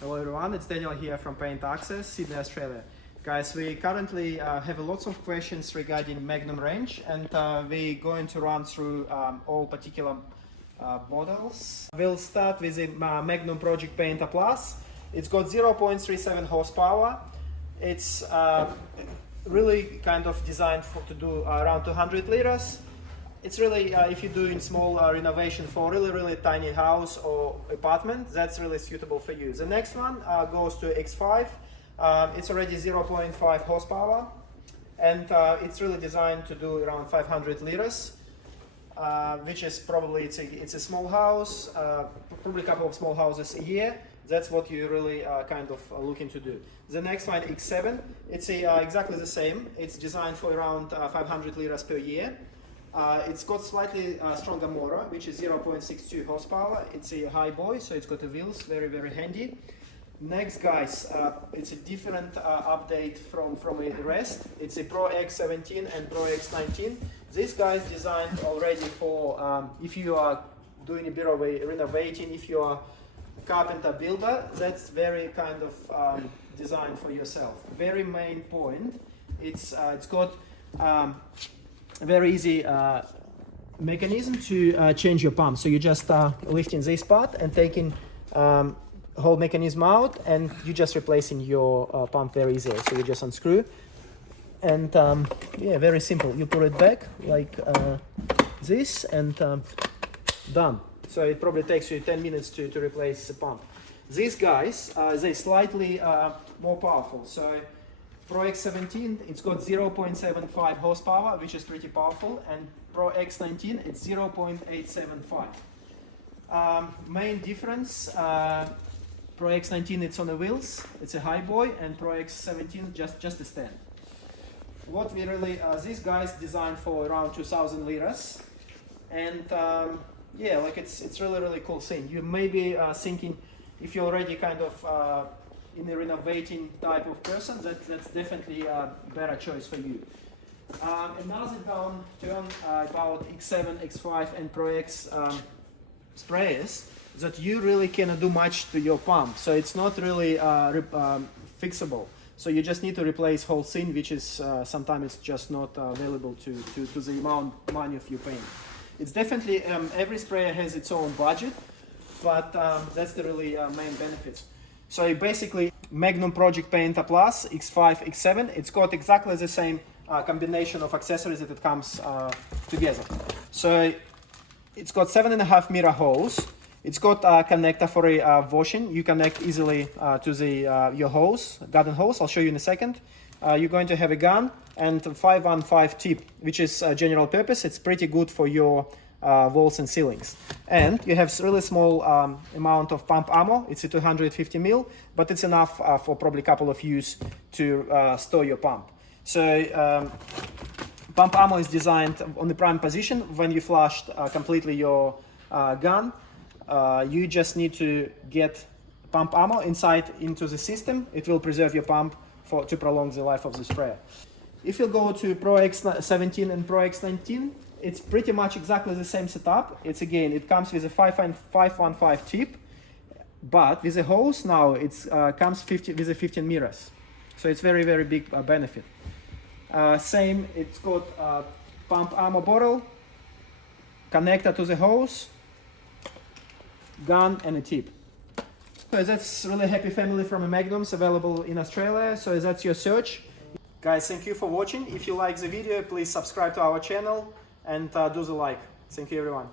Hello everyone, it's Daniel here from Paint Access, Sydney, Australia. Guys, we currently have lots of questions regarding Magnum range, and we're going to run through all particular models. We'll start with the Magnum Project Painter Plus. It's got 0.37 horsepower. It's really kind of designed to do around 200 liters. It's really, if you're doing small renovation for really tiny house or apartment, that's really suitable for you. The next one goes to X5. It's already 0.5 horsepower, and it's really designed to do around 500 liters, which is probably, it's a small house, probably a couple of small houses a year. That's what you really kind of looking to do. The next one, X7, it's exactly the same. It's designed for around 500 liters per year. It's got slightly stronger motor, which is 0.62 horsepower. It's a high boy, so it's got the wheels, very handy. Next, guys, it's a different update from the rest. It's a Pro X17 and Pro X19. These guys designed already for if you are doing a bit of a renovating, if you are carpenter builder, that's very kind of designed for yourself. Very main point, it's got a very easy mechanism to change your pump. So you just lifting this part and taking whole mechanism out, and you just replacing your pump very easily. So you just unscrew, and yeah, very simple. You put it back like this, and done. So it probably takes you 10 minutes to replace the pump. These guys, they're slightly more powerful. So Pro X17, it's got 0.75 horsepower, which is pretty powerful, and Pro X19, it's 0.875. Main difference, Pro X19, it's on the wheels, it's a high boy, and Pro X17, just a stand. What we really, these guys designed for around 2,000 liters, and yeah, like it's really cool thing. You may be thinking, if you're already kind of in a renovating type of person, that's definitely a better choice for you. Another turn about X7, X5 and Pro X sprayers, that you really cannot do much to your pump. So it's not really fixable. So you just need to replace whole thing, which is sometimes it's just not available to the amount of money of your paint. It's definitely, every sprayer has its own budget, but that's the really main benefits. So basically, Magnum Project Painter Plus, X5, X7, it's got exactly the same combination of accessories that it comes together. So it's got 7.5 meter hose. It's got a connector for a washing. You connect easily to the your hose, garden hose. I'll show you in a second. You're going to have a gun and a 515 tip, which is general purpose. It's pretty good for your walls and ceilings. And you have really small amount of pump ammo. It's a 250 mil, but it's enough for probably a couple of use to store your pump. So pump ammo is designed on the prime position. When you flushed completely your gun, you just need to get pump ammo inside into the system. It will preserve your pump to prolong the life of the sprayer. If you go to Pro X17 and Pro X19, it's pretty much exactly the same setup. It's again, it comes with a 515 tip, but with a hose now it comes with a 15 meters. So it's very big benefit. Same, it's got pump ammo bottle, connector to the hose, gun and a tip. So that's really happy family from Magnums available in Australia. So that's your search. Guys, thank you for watching. If you like the video, please subscribe to our channel and do the like. Thank you everyone.